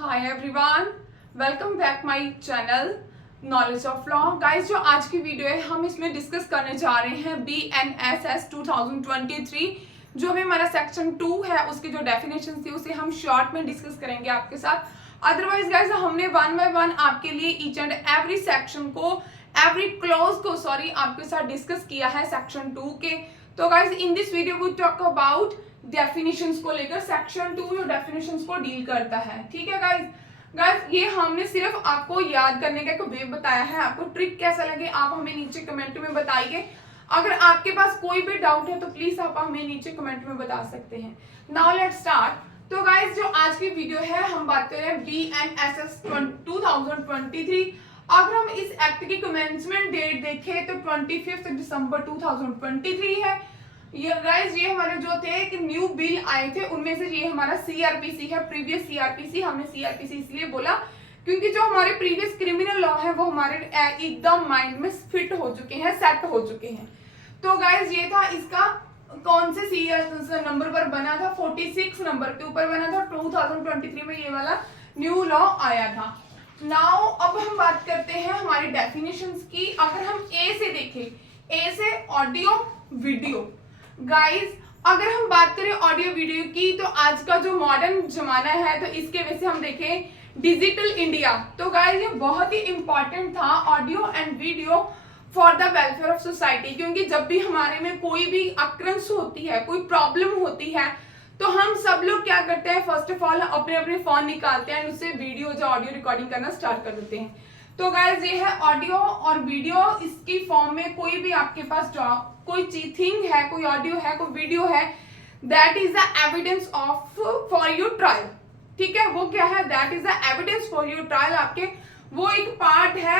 Hi everyone, welcome back my channel knowledge of law. Guys, जो आज की video है हम इसमें डिस्कस करने जा रहे हैं BNSS 2023 जो भी हमारा सेक्शन 2 है उसकी जो डेफिनेशन थी उसे हम शॉर्ट में डिस्कस करेंगे आपके साथ। अदरवाइज गाइस हमने वन बाय वन आपके लिए ईच एंड एवरी सेक्शन को एवरी क्लॉज को आपके साथ डिस्कस किया है सेक्शन 2 के। तो guys in this video we talk about definitions को लेकर सेक्शन 2 जो डेफिनेशंस को डील करता है। ठीक है गाइस ये हमने सिर्फ आपको याद करने का एक वे बताया है। आपको ट्रिक कैसा लगे आप हमें नीचे कमेंट में बताइए। अगर आपके पास कोई भी डाउट है तो प्लीज आप हमें नीचे कमेंट में बता सकते हैं। Now let's start. तो गाइस जो आज की वीडियो है हम बात कर रहे हैं BNSS 2023। अगर हम इस एक्ट की कमेंसमेंट डेट देखें तो 25 दिसंबर 2023 है। ये गाइस ये हमारे जो थे एक न्यू बिल आए थे उनमें से ये हमारा सीआरपीसी है, प्रीवियस सीआरपीसी। हमने सीआरपीसी इसलिए बोला क्योंकि जो हमारे प्रीवियस क्रिमिनल लॉ है वो हमारे एकदम माइंड में फिट हो चुके हैं, सेट हो चुके हैं। तो गाइस ये था इसका कौन से सीआर नंबर पर बना था, 46 नंबर के ऊपर बना था। 2023 में ये वाला न्यू लॉ आया था। नाउ अब हम बात करते हैं हमारी डेफिनेशंस की। अगर हम ए से देखें, ए से ऑडियो वीडियो। गाइस अगर हम बात करें ऑडियो वीडियो की तो आज का जो मॉडर्न जमाना है तो इसके वजह से हम देखें डिजिटल इंडिया। तो गाइस ये बहुत ही इंपॉर्टेंट था audio and video for the welfare of society, क्योंकि जब भी हमारे में कोई भी अक्रंस होती है, कोई प्रॉब्लम होती है तो हम सब लोग क्या करते हैं, फर्स्ट ऑफ ऑल अपने अपने फोन निकालते हैं, उससे वीडियो जो ऑडियो रिकॉर्डिंग करना स्टार्ट कर देते हैं। तो गाइस ये है ऑडियो और वीडियो, इसकी फॉर्म में कोई भी आपके पास कोई थिंग है, कोई ऑडियो है, कोई वीडियो है, that is the evidence of for your trial. ठीक है, वो क्या है, that is the evidence for your trial. आपके वो एक पार्ट है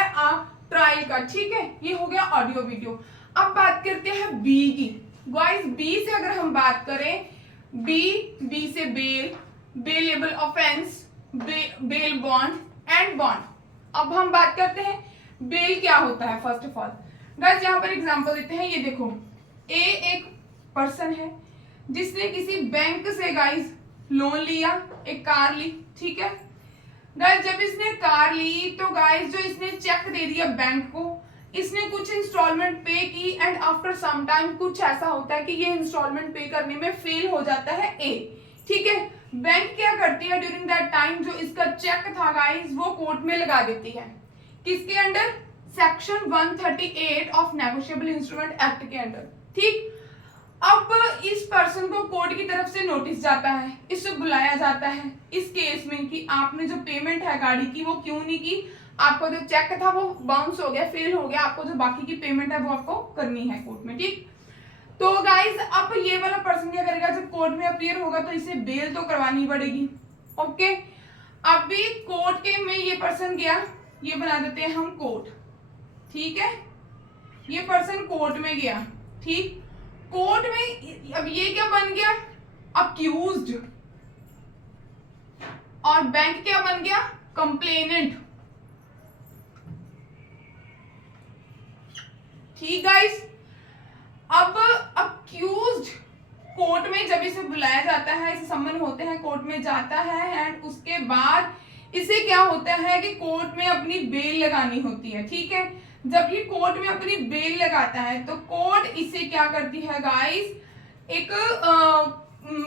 ट्रायल का। ठीक है, ये हो गया ऑडियो वीडियो। अब बात करते हैं बी की। गाइस बी से अगर हम बात करें, बी से bail, bailable offence, bail bond and bond. अब हम बात करते हैं बेल क्या होता है। फर्स्ट ऑफ ऑल गाइस यहाँ पर एग्जांपल देते हैं। ये देखो ए एक पर्सन है जिसने किसी बैंक से गाइस लोन लिया, एक कार ली। ठीक है गाइस, जब इसने कार ली तो गाइस जो इसने चेक दे दिया बैंक को, इसने कुछ इंस्टॉलमेंट पे की एंड आफ्टर सम टाइम कुछ ऐसा होता है कि ये इंस्टॉलमेंट पे करने में फेल हो जाता है ए। ठीक है, बैंक क्या करती है ड्यूरिंग दैट टाइम, जो इसका चेक था गाइस वो कोर्ट में लगा देती है। किसके under, section 138 of negotiable instrument act के अंडर। ठीक, अब इस पर्सन को कोर्ट की तरफ से नोटिस जाता है, इससे बुलाया जाता है इस केस में कि आपने जो पेमेंट है गाड़ी की वो क्यों नहीं की, आपका जो चेक था वो बाउंस हो गया, फेल हो गया, आपको जो बाकी की पेमेंट है वो आपको करनी है कोर्ट में। ठीक, तो गाइस अब ये वाला पर्सन क्या करेगा, जब कोर्ट में अपीयर होगा तो इसे बेल तो करवानी पड़ेगी। ओके, अभी कोर्ट के में ये पर्सन गया, ये बना देते हैं हम कोर्ट। ठीक है, ये पर्सन कोर्ट में गया। ठीक, कोर्ट में अब ये क्या बन गया, अक्यूज्ड, और बैंक क्या बन गया, कंप्लेनेंट। ठीक गाइस, अब अक्यूज्ड कोर्ट में जब इसे बुलाया जाता है, इसे सम्मन होते हैं, कोर्ट में जाता है एंड उसके बाद इसे क्या होता है कि कोर्ट में अपनी बेल लगानी होती है। ठीक है, जब ये कोर्ट में अपनी बेल लगाता है तो कोर्ट इसे क्या करती है गाइस, एक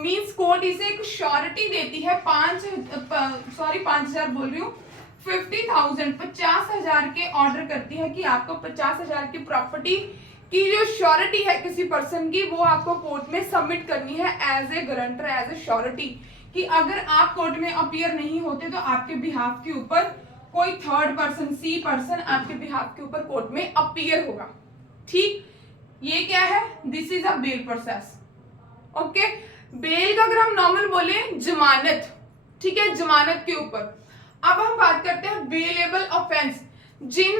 मींस कोर्ट इसे एक श्योरिटी देती है 5,000 बोल रही हूँ, 50,000 50,000 के ऑर्डर करती है कि आपको 50,000 की प्रॉपर्टी की जो श्योरिटी है किसी पर्सन की वो आपको कोर्ट में सबमिट करनी है as a guarantor, as a surety, कि अगर आप कोर्ट में अपीयर नहीं होते तो आपके बिहाफ के ऊपर कोई थर्ड पर्सन, सी पर्सन आपके बिहाफ के ऊपर कोर्ट में अपीयर होगा। ठीक, ये क्या है, this is a bail process. Okay, bail का अगर हम नॉर्मल बोले जमानत। ठीक है, जमानत के ऊपर। अब हम बात करते हैं बेलेबल ऑफेंस, जिन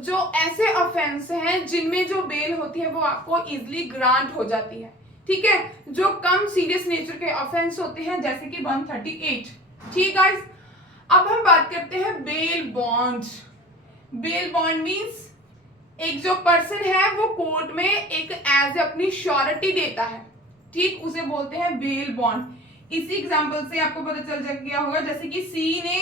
जो ऐसे ऑफेंस हैं जिनमें जो बेल होती है वो आपको इजिली ग्रांट हो जाती है। ठीक है, जो कम सीरियस नेचर के ऑफेंस होते हैं जैसे कि 138। ठीक गाइस, अब हम बात करते हैं bail bond. Bail bond means एक जो पर्सन है वो कोर्ट में एक एज अपनी श्योरिटी देता है। ठीक, उसे बोलते हैं बेल बॉन्ड। इसी एग्जांपल से आपको पता चल गया होगा, जैसे कि सी ने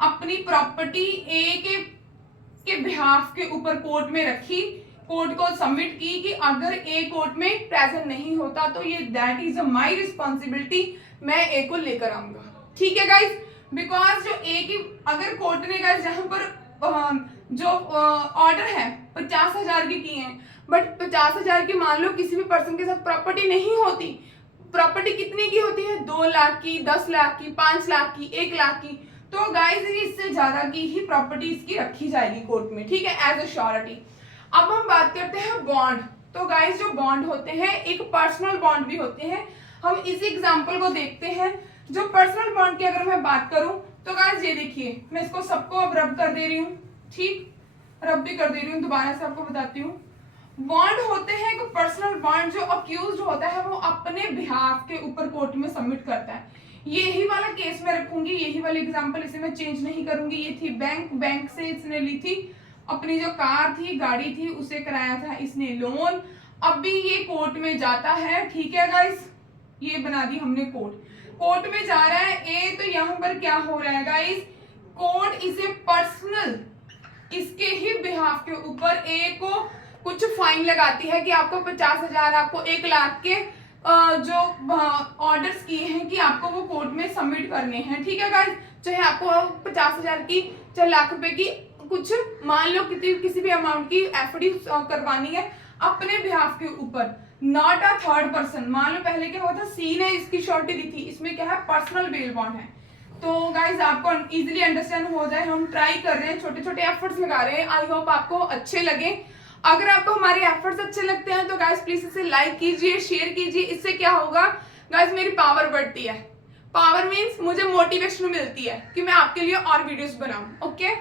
अपनी प्रॉपर्टी ए के बिहाफ के ऊपर कोर्ट में रखी, कोर्ट को सबमिट की कि अगर ए कोर्ट में प्रेजेंट नहीं होता तो ये दैट इज माय रिस्पॉन्सिबिलिटी, मैं ए को लेकर आऊंगा। ठीक है गाइस, बिकॉज जो ए की अगर कोर्ट ने गाइस जहां पर जो ऑर्डर है 50,000 की किए हैं, बट 50,000 की मान लो किसी भी पर्सन के साथ प्रॉपर्टी नहीं होती, प्रॉपर्टी कितने की होती है, 2 लाख की, 10 लाख की, 5 लाख की, 1 लाख की, तो गाइस इससे ज्यादा की ही प्रॉपर्टी इसकी रखी जाएगी कोर्ट में। ठीक है, एज ए श्योरिटी। अब हम बात करते हैं बॉन्ड। तो गाइस जो बॉन्ड होते हैं एक पर्सनल बॉन्ड भी होते हैं, हम इसी एग्जांपल को देखते हैं। जो पर्सनल बॉन्ड की अगर मैं बात करूं तो गाइस ये देखिए, मैं इसको सबको अब रब कर दे रही हूँ, ठीक, रब भी कर दे रही हूँ, दोबारा से आपको बताती हूँ। बॉन्ड होते हैं एक पर्सनल बॉन्ड, जो अक्यूज्ड होता है वो अपने बिहाफ के ऊपर कोर्ट में सबमिट करता है। यही वाला केस मैं रखूंगी, यही वाली एग्जांपल, इसे मैं चेंज नहीं करूंगी। ये थी बैंक से इसने ली थी अपनी जो कार थी, गाड़ी थी, उसे कराया था इसने लोन, अभी ये कोर्ट में जाता है। ठीक है गाइस, ये बना दी हमने कोर्ट में जा रहा है ए, तो यहाँ पर क्या हो रहा है गाइस, कोर्ट इसे पर्सनल इसके ही बिहाफ के ऊपर ए को कुछ फाइन लगाती है कि आपको 50,000, आपको 1 लाख के जो ऑर्डर्स किए हैं कि आपको वो कोर्ट में सबमिट करने हैं। ठीक है गाइस, चाहे आपको 50,000 की चाहे लाख रुपए की कुछ मान लो किसी भी अमाउंट की एफडी करवानी है अपने बिहाफ के ऊपर, नॉट अ थर्ड पर्सन। मान लो पहले क्या हुआ था, सी ने इसकी श्योरिटी दी थी, इसमें क्या है पर्सनल बेल बॉन्ड है। तो गाइज आपको इजीली अंडरस्टैंड हो जाए, हम ट्राई कर रहे हैं, छोटे छोटे एफर्ट्स लगा रहे हैं, आई होप आपको अच्छे लगे। अगर आपको हमारे एफर्ट्स अच्छे लगते हैं तो गाइज प्लीज इसे लाइक कीजिए, शेयर कीजिए। इससे क्या होगा गाइज, मेरी पावर बढ़ती है। पावर मीन्स मुझे मोटिवेशन मिलती है कि मैं आपके लिए और वीडियोस बनाऊं। ओके,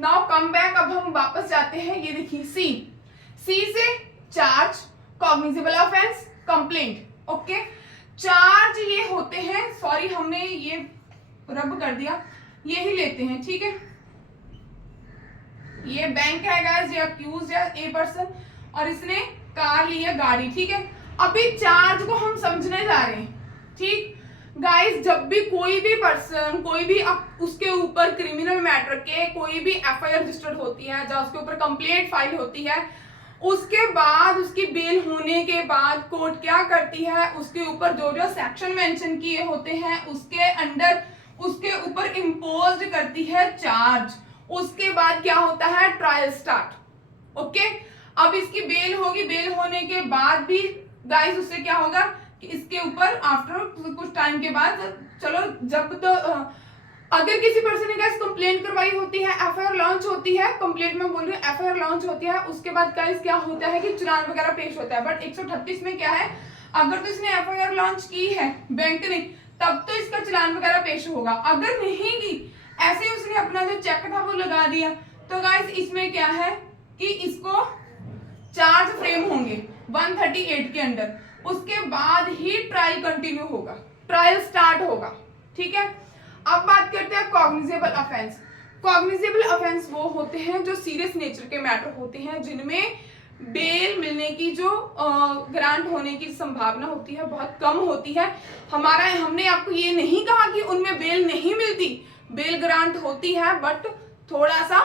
नाउ कम बैक, अब हम वापस जाते हैं। ये देखिए सी से charge, cognizable offence, complaint. Okay, charge ये होते हैं, सॉरी हमने ये रब कर दिया, यही लेते हैं। ठीक है, ये बैंक है गाइस, ये अक्यूज है ए पर्सन, और इसने कार ली है, गाड़ी। ठीक है, अभी चार्ज को हम समझने जा रहे हैं। ठीक गाइस, जब भी कोई भी पर्सन, कोई भी उसके ऊपर क्रिमिनल मैटर के कोई भी एफआईआर रजिस्टर्ड होती है, जहाँ उसके ऊपर कंप्लेंट फाइल होती है, उसके बाद उसकी बेल होने के बाद कोर्ट क्या करती है, उसके ऊपर जो जो सेक्शन मेंशन किए होते हैं उसके अंडर उसके ऊपर इम्पोज करती है चार्ज। उसके बाद क्या होता है, ट्रायल स्टार्ट। ओके, अब इसकी बेल होगी, बेल होने के बाद भी गाइस उससे क्या होगा कि इसके ऊपर आफ्टर कुछ टाइम के बाद, चलो जब तो अगर किसी पर्सन ने गाइस कंप्लेंट करवाई होती है, एफआईआर लॉन्च होती है, कंप्लेंट में बोल रही हूँ, एफआईआर लॉन्च होती है, उसके बाद गाइस क्या होता है कि चालान वगैरह पेश होता है। बट 138 में क्या है, अगर तो इसने एफआईआर लॉन्च की है बैंक ने, तब तो इसका चालान वगैरह पेश होगा। अगर नहीं की, ऐसे उसने अपना जो चेक था वो लगा दिया, तो गाइस इसमें क्या है कि इसको चार्ज फ्रेम होंगे 138 के अंडर, उसके बाद ही ट्रायल कंटिन्यू होगा, ट्रायल स्टार्ट होगा। ठीक है, अब बात करते हैं कॉग्निजेबल ऑफेंस। कॉग्निजेबल ऑफेंस वो होते हैं जो सीरियस नेचर के मैटर होते हैं, जिनमें बेल मिलने की जो ग्रांट होने की संभावना होती है बहुत कम होती है। हमने आपको ये नहीं कहा कि उनमें बेल नहीं मिलती, बेल ग्रांट होती है, बट थोड़ा सा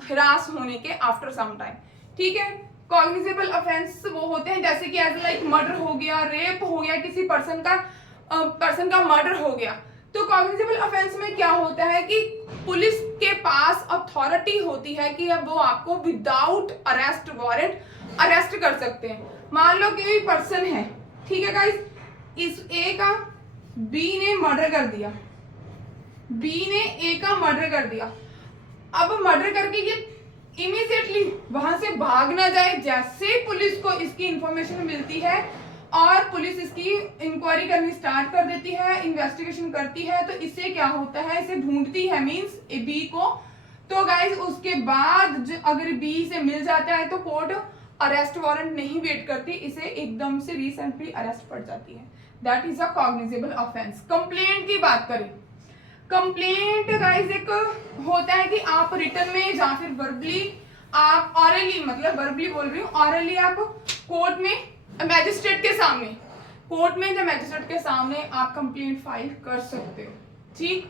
हिरास होने के आफ्टर सम टाइम। ठीक है, कॉग्निजेबल ऑफेंस वो होते हैं जैसे कि एज लाइक मर्डर हो गया, रेप हो गया, किसी पर्सन का मर्डर हो गया। तो कॉग्निजेबल ऑफेंस में क्या होता है कि पुलिस के पास अथॉरिटी होती है कि अब वो आपको विदाउट अरेस्ट वारंट अरेस्ट कर सकते हैं। मान लो कोई पर्सन है, ठीक है गाइस, इस ए का बी ने मर्डर कर दिया, बी ने ए का मर्डर कर दिया। अब मर्डर करके ये इमीडिएटली वहां से भाग ना जाए, जैसे पुलिस को इसकी इंफॉर्मेशन मिलती है और पुलिस इसकी इंक्वायरी करनी स्टार्ट कर देती है, इन्वेस्टिगेशन करती है, तो इससे क्या होता है, इसे ढूंढती है मींस बी को। तो गाइस उसके बाद अगर बी से मिल जाता है तो कोर्ट अरेस्ट वारंट नहीं वेट करती, इसे एकदम से रिसेंटली अरेस्ट पड़ जाती है। That is a cognizable offence. Complaint की बात करें, कंप्लेंट गाइस एक होता है कि आप रिटन में या फिर वर्बली, आप ऑरली, मतलब वर्बली बोल रही हूँ, ऑरली आप कोर्ट में मैजिस्ट्रेट के सामने कोर्ट में या मैजिस्ट्रेट के सामने आप कंप्लेंट फाइल कर सकते हो। ठीक,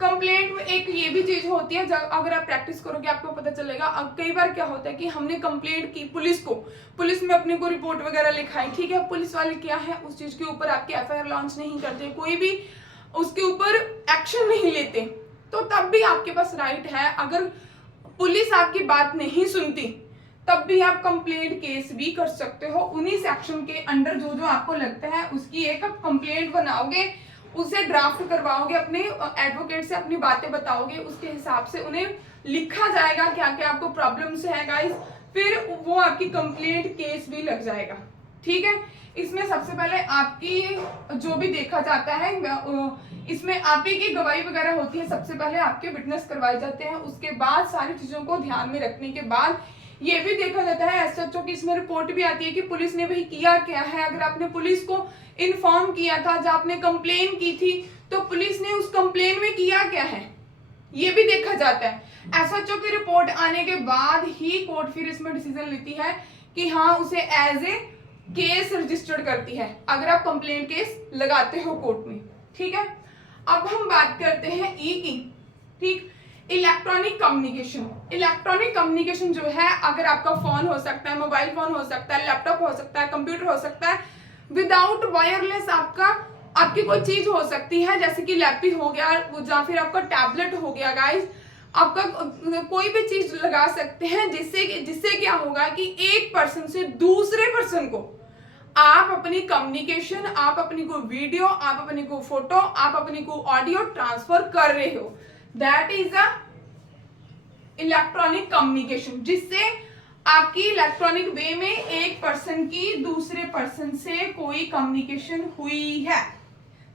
कंप्लेंट में एक ये भी चीज होती है, जब अगर आप प्रैक्टिस करोगे आपको पता चलेगा। अब कई बार क्या होता है कि हमने कंप्लेंट की पुलिस को, पुलिस में अपने को रिपोर्ट वगैरह लिखाई, ठीक है, पुलिस वाले क्या है उस चीज के ऊपर आपके एफआईआर लॉन्च नहीं करते, कोई भी उसके ऊपर एक्शन नहीं लेते, तो तब भी आपके पास राइट है, अगर पुलिस आपकी बात नहीं सुनती तब भी आप कंप्लेंट केस भी कर सकते हो। उन्हीं सेक्शन के अंडर जो जो आपको लगता है उसकी एक आप कंप्लेंट बनाओगे, उसे ड्राफ्ट करवाओगे, अपने एडवोकेट से अपनी बातें बताओगे, उसके हिसाब से उन्हें लिखा जाएगा क्या क्या आपको प्रॉब्लम्स है गाइस, फिर वो आपकी कंप्लेंट केस भी लग जाएगा। ठीक है, इसमें सबसे पहले आपकी जो भी देखा जाता है, इसमें आप ही की गवाही वगैरह होती है, सबसे पहले आपके विटनेस करवाए जाते हैं, उसके बाद सारी चीजों को ध्यान में रखने के बाद ये भी देखा जाता है एसएचओ की इसमें रिपोर्ट भी आती है कि पुलिस ने भाई किया क्या है। अगर आपने पुलिस को इन्फॉर्म किया था, जब आपने कंप्लेन की थी, तो पुलिस ने उस कंप्लेन में किया क्या है ये भी देखा जाता है। एसएचओ की रिपोर्ट आने के बाद ही कोर्ट फिर इसमें डिसीजन लेती है कि हाँ उसे एज ए केस रजिस्टर्ड करती है, अगर आप कंप्लेंट केस लगाते हो कोर्ट में। ठीक है, अब हम बात करते हैं ई की। ठीक, इलेक्ट्रॉनिक कम्युनिकेशन। इलेक्ट्रॉनिक कम्युनिकेशन जो है, अगर आपका फोन हो सकता है, मोबाइल फोन हो सकता है, लैपटॉप हो सकता है, कंप्यूटर हो सकता है, विदाउट वायरलेस आपकी कोई चीज हो सकती है, जैसे कि लैपटॉप हो गया या फिर आपका टैबलेट हो गया गाइस, आपका कोई भी चीज लगा सकते हैं, जिससे क्या होगा कि एक पर्सन से दूसरे पर्सन को आप अपनी कम्युनिकेशन, आप अपनी को वीडियो, आप अपनी को फोटो, आप अपनी को ऑडियो ट्रांसफर कर रहे हो, that is a electronic communication, जिससे आपकी इलेक्ट्रॉनिक वे में एक पर्सन की दूसरे पर्सन से कोई कम्युनिकेशन हुई है,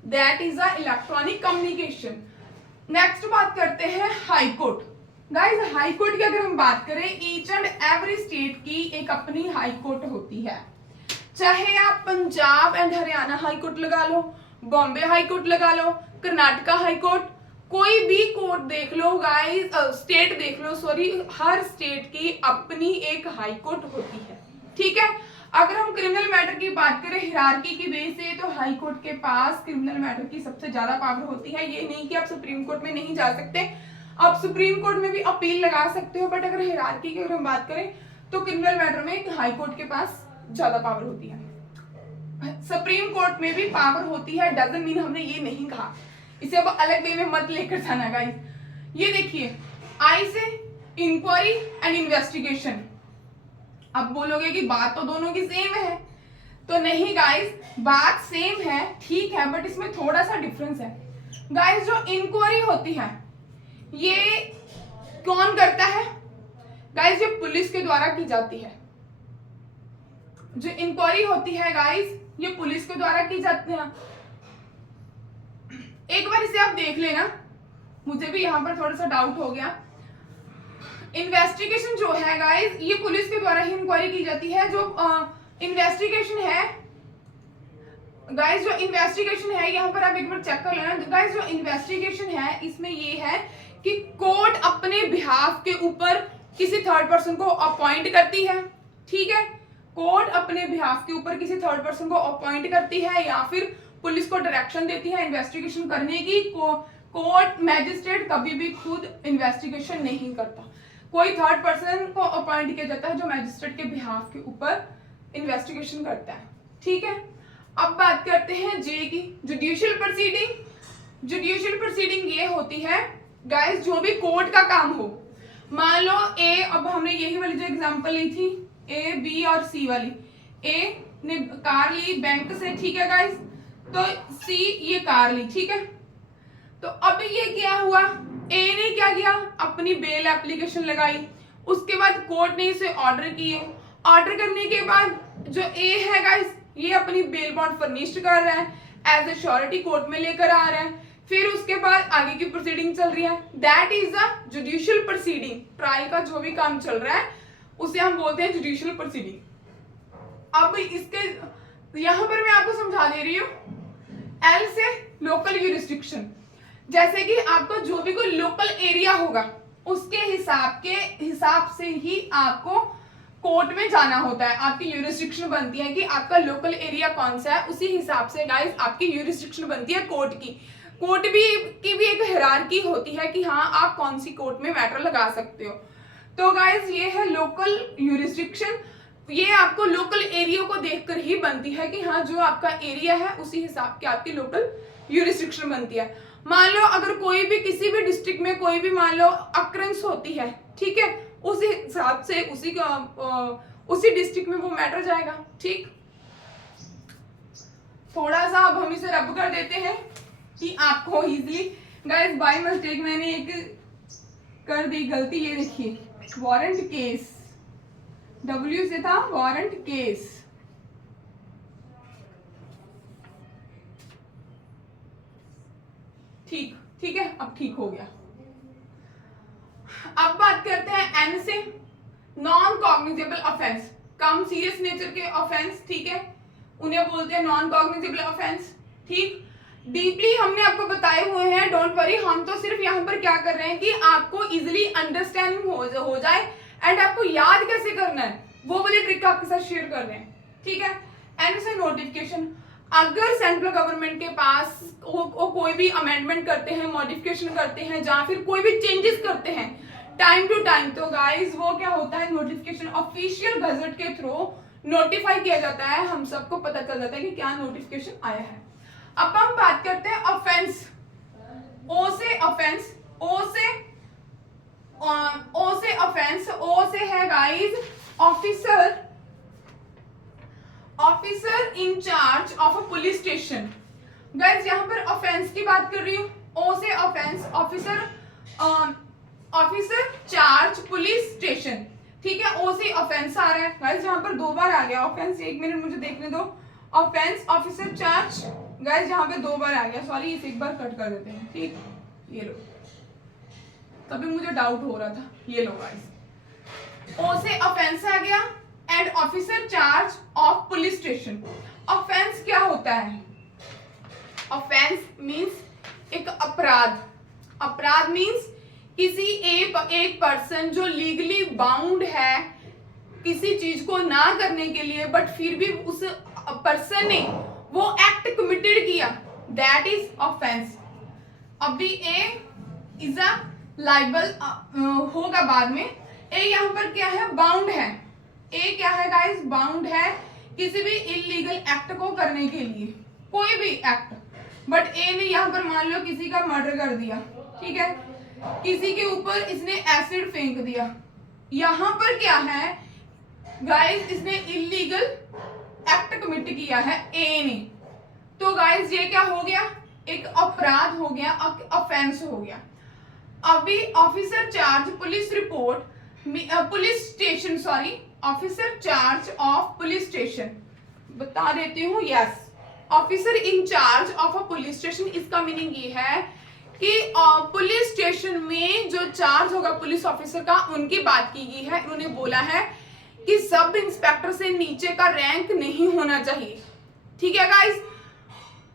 that is a electronic communication. Next बात करते हैं high court. Guys, high court की अगर हम बात करें, ईच एंड एवरी स्टेट की एक अपनी हाई कोर्ट होती है, चाहे आप Punjab and Haryana high court लगा लो, बॉम्बे हाई कोर्ट लगा लो, कर्नाटका हाई कोर्ट, कोई भी कोर्ट देख लो गाइस, स्टेट देख लो, सॉरी, हर स्टेट की अपनी एक हाई कोर्ट होती है। ठीक है, अगर हम क्रिमिनल मैटर की बात करें हिरार्की की बेस से, तो हाई कोर्ट के पास क्रिमिनल मैटर की सबसे ज्यादा पावर होती है। ये नहीं कि आप सुप्रीम कोर्ट में नहीं जा सकते, आप सुप्रीम कोर्ट में भी अपील लगा सकते हो, बट अगर हिरार्की की अगर हम बात करें तो क्रिमिनल मैटर में हाई कोर्ट के पास ज्यादा पावर होती है। सुप्रीम कोर्ट में भी पावर होती है, डजंट मीन हमने ये नहीं कहा, इसे अब अलग वे में मत लेकर जाना गाइस। ये देखिए, आई से इंक्वायरी एंड इन्वेस्टिगेशन। अब बोलोगे कि बात तो दोनों की सेम है, तो नहीं गाइस, बात सेम है, ठीक है, बट इसमें थोड़ा सा डिफरेंस है। गाइस, जो इंक्वायरी होती है ये कौन करता है गाइस? ये पुलिस के द्वारा की जाती है। जो इंक्वायरी होती है गाइस, ये पुलिस के द्वारा की जाती है। एक बार इसे आप देख लेना, मुझे भी यहां पर थोड़ा सा डाउट हो गया। इन्वेस्टिगेशन जो है गाइस, ये पुलिस के द्वारा ही इंक्वायरी की जाती है। जो इन्वेस्टिगेशन है गाइस, जो इन्वेस्टिगेशन है, यहाँ पर आप एक बार चेक कर लेना गाइस। जो इन्वेस्टिगेशन है, इसमें ये है कि कोर्ट अपने बिहाफ के ऊपर किसी थर्ड पर्सन को अपॉइंट करती है। ठीक है, कोर्ट अपने बिहाफ के ऊपर किसी थर्ड पर्सन को अपॉइंट करती है, या फिर पुलिस को डायरेक्शन देती है इन्वेस्टिगेशन करने की। कोर्ट मैजिस्ट्रेट कभी भी खुद इन्वेस्टिगेशन नहीं करता, कोई थर्ड पर्सन को अपॉइंट किया जाता है जो मैजिस्ट्रेट के बिहाफ के ऊपर इन्वेस्टिगेशन करता है। ठीक है, अब बात करते हैं जे की, जुडिशियल प्रोसीडिंग। जुडिशियल प्रोसीडिंग ये होती है गाइस, जो भी कोर्ट का काम हो, मान लो ए, अब हमने यही वाली जो एग्जांपल ली थी, ए बी और सी वाली, ए ने कार ली बैंक से, ठीक है गाइस, तो सी ये कार ली, ठीक है। तो अब ये क्या हुआ, ए ने क्या किया, अपनी बेल एप्लीकेशन लगाई, उसके बाद कोर्ट ने इसे ऑर्डर किए, ऑर्डर करने के बाद जो ए है गाइस, ये अपनी बेल बॉन्ड फर्निश्ड कर रहा है, एज ए श्योरिटी कोर्ट में लेकर आ रहा है, फिर उसके बाद आगे की प्रोसीडिंग चल रही है, that is a judicial proceeding. Trial का जो भी काम चल रहा है उसे हम बोलते हैं जुडिशियल प्रोसीडिंग। अब इसके यहां पर मैं आपको समझा दे रही हूँ, एल से लोकल यूरिस्डिक्शन, जैसे कि आपको जो भी कोई लोकल एरिया होगा उसके हिसाब से ही आपको कोर्ट में जाना होता है, आपकी यूरिसडिक्शन बनती है कि आपका लोकल एरिया कौन सा है, उसी हिसाब से गाइस आपकी यूरिसडिक्शन बनती है कोर्ट की। कोर्ट की भी एक हायरार्की होती है कि हाँ आप कौन सी कोर्ट में मैटर लगा सकते हो। तो गाइस ये है लोकल यूरिसडिक्शन, ये आपको लोकल एरिया को देखकर ही बनती है कि हाँ जो आपका एरिया है उसी हिसाब की आपकी लोकल यूरिसडिक्शन बनती है। मान लो अगर कोई भी किसी भी डिस्ट्रिक्ट में कोई भी मान लो अक्रेंस होती है, ठीक है, उसी हिसाब से उसी डिस्ट्रिक्ट में वो मैटर जाएगा। ठीक, थोड़ा सा अब हम इसे रब कर देते हैं कि आपको इजीली, गाइस बाय मिस्टेक मैंने एक कर दी गलती, ये देखिए वारंट केस, W से था वारंट केस, ठीक है, अब ठीक हो गया। अब बात करते हैं N से, नॉन कॉग्निजेबल ऑफेंस, कम सीरियस नेचर के ऑफेंस, ठीक है, उन्हें बोलते हैं नॉन कॉग्निजेबल ऑफेंस। ठीक, डीपली हमने आपको बताए हुए हैं, डोंट वरी, हम तो सिर्फ यहाँ पर क्या कर रहे हैं कि आपको इजिली अंडरस्टैंडिंग हो जाए एंड आपको याद कैसे करना है वो वाली ट्रिक आपके साथ शेयर कर रहे हैं। ठीक है, एंड से नोटिफिकेशन, अगर सेंट्रल गवर्नमेंट के पास वो कोई भी अमेंडमेंट करते हैं, मॉडिफिकेशन करते हैं या फिर कोई भी चेंजेस करते हैं टाइम टू टाइम, तो गाइस वो क्या होता है, नोटिफिकेशन ऑफिशियल गजट के थ्रू नोटिफाई किया जाता है, हम सबको पता चल जाता है कि क्या नोटिफिकेशन आया है। अब हम बात करते हैं ऑफेंस, ओ से ऑफेंस, ओ से ऑफेंस, ओ से है guys officer in charge of a police station. Guys यहाँ पर ऑफेंस की बात कर रही हूँ, ओ से offence, officer charge police station, ठीक है, ओ से ऑफेंस आ रहा है। गाइस यहाँ पर 2 बार आ गया ऑफेंस, 1 मिनट मुझे देखने दो, ऑफेंस ऑफिसर चार्ज, गाइस यहाँ पे 2 बार आ गया, सॉरी इसे एक बार कट कर देते हैं। ठीक, ये लो, तभी मुझे डाउट हो रहा था, ये लो गाइस, ओ से ऑफेंस आ गया and officer charge of police station. Offence क्या होता है, ऑफेंस मींस एक अपराध, अपराध मींस किसी एक पर्सन जो लीगली बाउंड है किसी चीज को ना करने के लिए, बट फिर भी उस पर्सन ने वो एक्ट कमिटेड किया, दैट इज ऑफेंस। अभी ए इज अ लाइबल होगा बाद में। ए यहाँ पर क्या है, बाउंड है, ए क्या है गाइस, बाउंड है किसी भी इलीगल एक्ट को करने के लिए, कोई भी एक्ट, बट ए ने यहाँ पर मान लो किसी का मर्डर कर दिया, ठीक है, किसी के ऊपर इसने एसिड फेंक दिया, यहाँ पर क्या है गाइस, इसने इलीगल एक्ट कमिट किया है ए ने, तो गाइस ये क्या हो गया, एक अपराध हो गया, ऑफेंस हो गया। अभी officer charge police report, police station, sorry officer charge of police station, बता देती हूँ, yes, officer in charge of a police station, इसका मीनिंग ये है कि पुलिस स्टेशन में जो चार्ज होगा पुलिस ऑफिसर का, उनकी बात की गई है। उन्होंने बोला है कि सब इंस्पेक्टर से नीचे का रैंक नहीं होना चाहिए, ठीक है गाइस,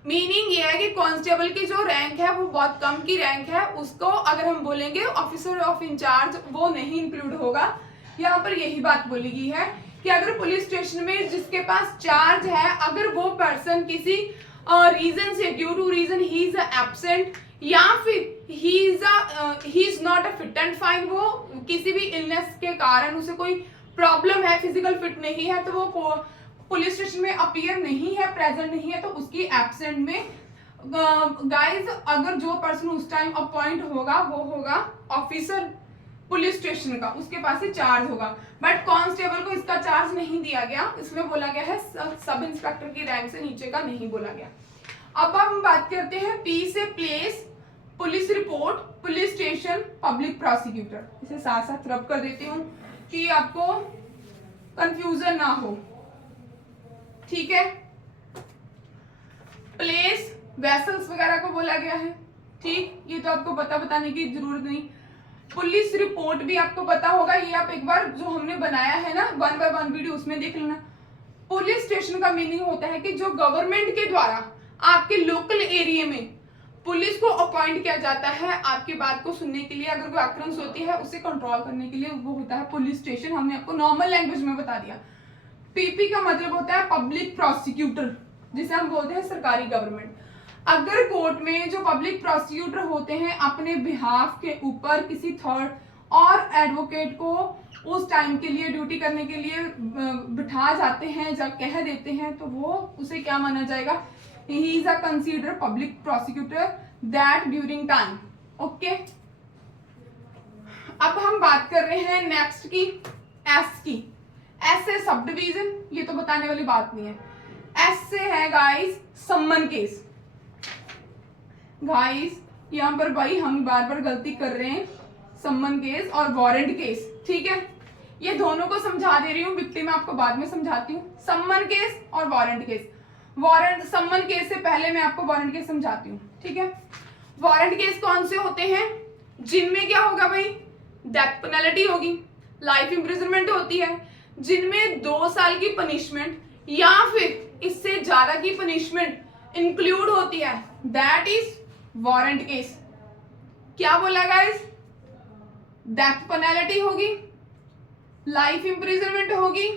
मीनिंग ये है कि कांस्टेबल की जो रैंक है वो बहुत कम की रैंक है, उसको अगर हम बोलेंगे ऑफिसर ऑफ इंचार्ज, वो नहीं इंक्लूड होगा। यहाँ पर यही बात बोली गई है कि अगर पुलिस स्टेशन में जिसके पास चार्ज है, अगर वो पर्सन किसी रीजन से, due to reason he is absent या फिर he is not a fit and fine, वो किसी भी इलनेस के कारण उसे कोई प्रॉब्लम है, फिजिकल फिट नहीं है, तो वो पुलिस स्टेशन में अपीयर नहीं है, प्रेजेंट नहीं है, तो उसकी एब्सेंट में गाइस अगर जो पर्सन उस टाइम अपॉइंट होगा वो होगा ऑफिसर पुलिस स्टेशन का, उसके पास से चार्ज होगा। बट कांस्टेबल को इसका चार्ज नहीं दिया गया, इसमें बोला गया है सब इंस्पेक्टर की रैंक से नीचे का नहीं बोला गया। अब हम बात करते हैं पी से place, police report, police station, public prosecutor, इसे साथ साथ रब कर देती हूँ कि आपको कंफ्यूजन ना हो, ठीक है। प्लेस वेसल्स वगैरह को बोला गया है, ठीक, ये तो आपको बताने की जरूरत नहीं। पुलिस रिपोर्ट भी आपको पता होगा, ये आप एक बार जो हमने बनाया है ना 1 by 1 वीडियो, उसमें देख लेना। पुलिस स्टेशन का मीनिंग होता है कि जो गवर्नमेंट के द्वारा आपके लोकल एरिया में पुलिस को अपॉइंट किया जाता है आपकी बात को सुनने के लिए, अगर कोई आक्रमण होती है उसे कंट्रोल करने के लिए, वो होता है पुलिस स्टेशन। हमने आपको नॉर्मल लैंग्वेज में बता दिया। पीपी का मतलब होता है पब्लिक प्रोसिक्यूटर, जिसे हम बोलते हैं सरकारी गवर्नमेंट। अगर कोर्ट में जो पब्लिक प्रोसिक्यूटर होते हैं अपने बिहाफ के ऊपर किसी थर्ड और एडवोकेट को उस टाइम के लिए ड्यूटी करने के लिए बिठा जाते हैं, जब कह देते हैं, तो वो उसे क्या माना जाएगा? He is a considered public prosecutor that during time. Okay, अब हम बात कर रहे हैं नेक्स्ट की, एस की। एस से सब डिवीजन, ये तो बताने वाली बात नहीं है। एस से है गाइस सम्मन केस। गाइस यहाँ पर भाई हम बार बार गलती कर रहे हैं, सम्मन केस और वारंट केस, ठीक है। ये दोनों को समझा दे रही हूँ, विक्टिम आपको बाद में समझाती हूँ। सम्मन केस और वारंट केस। वारंट सम्मन केस से पहले मैं आपको वारंट केस समझाती हूँ, ठीक है। वारंट केस कौन से होते हैं? जिनमें क्या होगा भाई? डेथ पेनल्टी होगी, लाइफ इम्प्रिजनमेंट होती है, जिनमें 2 साल की पनिशमेंट या फिर इससे ज्यादा की पनिशमेंट इंक्लूड होती है, दैट इज वारंट केस। क्या बोला गाइस? डेथ पेनल्टी होगी, लाइफ इम्प्रिजनमेंट होगी,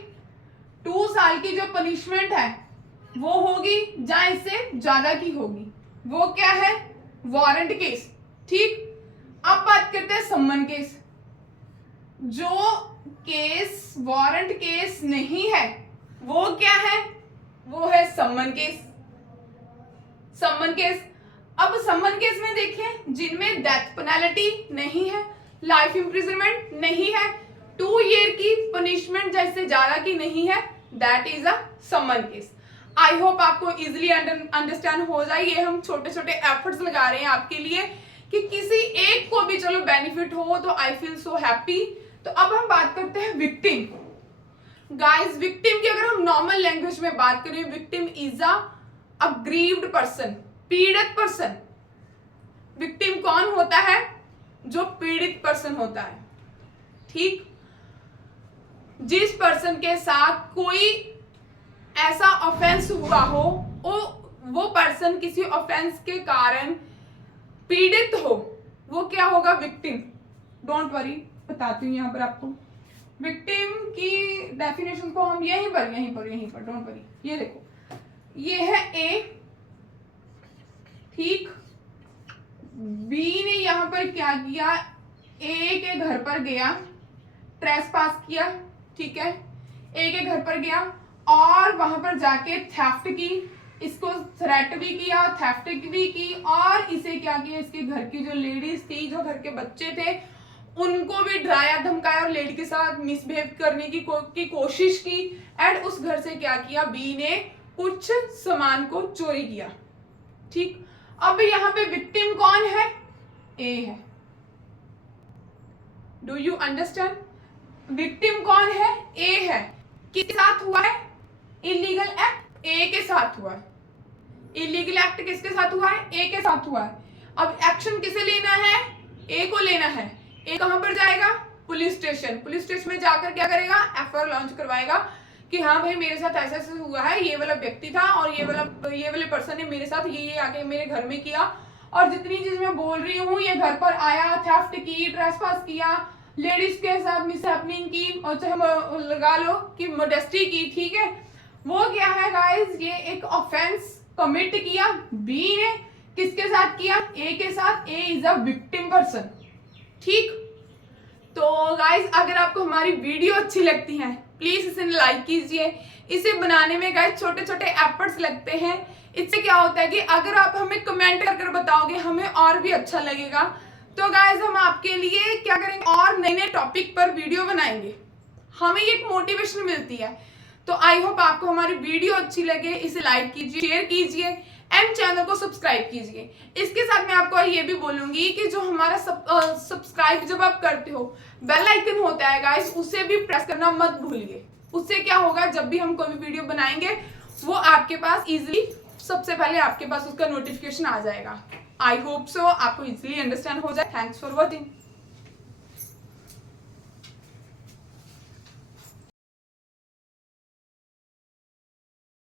2 साल की जो पनिशमेंट है वो होगी, या इससे ज्यादा की होगी, वो क्या है? वारंट केस, ठीक। अब बात करते हैं सम्मन केस। जो केस वारंट केस नहीं है वो क्या है? वो है सम्मन केस। सम्मन केस, अब सम्मन केस में देखें, जिनमें डेथ पेनल्टी नहीं है, लाइफ इम्प्रिजनमेंट नहीं है, 2 ईयर की पनिशमेंट जैसे ज्यादा की नहीं है, दैट इज अ सम्मन केस। आई होप आपको इजिली अंडरस्टैंड हो जाए। ये हम छोटे छोटे एफर्ट्स लगा रहे हैं आपके लिए कि किसी एक को भी चलो बेनिफिट हो, तो आई फील सो हैप्पी। तो अब हम बात करते हैं विक्टिम। गाइस विक्टिम की अगर हम नॉर्मल लैंग्वेज में बात करें, victim is a aggrieved person, पीड़ित पर्सन। विक्टिम कौन होता है? जो पीड़ित पर्सन होता है, ठीक। जिस पर्सन के साथ कोई ऐसा ऑफेंस हुआ हो, वो पर्सन किसी ऑफेंस के कारण पीड़ित हो, वो क्या होगा? विक्टिम। डोंट वरी, बताती हूँ यहाँ पर आपको। विक्टिम की डेफिनेशन को हम यहीं पर डोंट वरी। ये देखो, ये है ए, ठीक। बी ने यहाँ पर क्या किया? ए के घर पर गया, ट्रेसपास किया, ठीक है। ए के घर पर गया और वहां पर जाके थेफ्ट की, इसको थ्रेट भी किया, थेफ्ट भी की, और इसे क्या किया? इसके घर की जो लेडीज थी, जो घर के बच्चे थे, उनको भी डराया धमकाया और लेडी के साथ मिसबिहेव करने की कोशिश की। एंड उस घर से क्या किया? बी ने कुछ सामान को चोरी किया, ठीक। अब यहाँ पे विक्टिम कौन है? ए है। Do you understand? विक्टिम कौन है? ए है। किसके साथ हुआ है? इलीगल एक्ट ए के साथ हुआ है। इलीगल एक्ट किसके साथ हुआ है? ए के साथ हुआ है। अब एक्शन किसे लेना है? ए को लेना है। ए कहां पर जाएगा? Police station. पुलिस स्टेशन में जाकर क्या करेगा? एफआईआर लॉन्च करवाएगा कि हाँ भाई मेरे साथ ऐसा ऐसा हुआ है, ये वाला व्यक्ति था और ये वाले पर्सन ने मेरे साथ ये आके मेरे घर में किया, और जितनी चीज मैं बोल रही हूँ, ये घर पर आया, थेफ्ट की, ट्रेसपास किया, लेडीज के साथ मिसहैपनिंग की, और चाहे लगा लो कि मोडेस्टी की, ठीक है। वो क्या है गाइस? ये एक ऑफेंस कमिट किया बी ने। किसके साथ किया? ए के साथ। ए इज अ विक्टिम पर्सन, ठीक। तो गाइस अगर आपको हमारी वीडियो अच्छी लगती है, प्लीज इसे लाइक कीजिए। इसे बनाने में गाइस छोटे छोटे एफर्ट्स लगते हैं। इससे क्या होता है कि अगर आप हमें कमेंट कर बताओगे, हमें और भी अच्छा लगेगा। तो गाइस हम आपके लिए क्या करेंगे? और नए नए टॉपिक पर वीडियो बनाएंगे, हमें एक मोटिवेशन मिलती है। तो आई होप आपको हमारी वीडियो अच्छी लगे। इसे लाइक कीजिए, शेयर कीजिए एंड चैनल को सब्सक्राइब कीजिए। इसके साथ मैं आपको ये भी बोलूंगी कि जो हमारा सब्सक्राइब जब आप करते हो, बेल आइकन होता है गाइस, उसे भी प्रेस करना मत भूलिए। उससे क्या होगा? जब भी हम कोई भी वीडियो बनाएंगे, वो आपके पास इजीली सबसे पहले आपके पास उसका नोटिफिकेशन आ जाएगा। आई होप सो आपको इजीली अंडरस्टैंड हो जाए। Thanks for watching.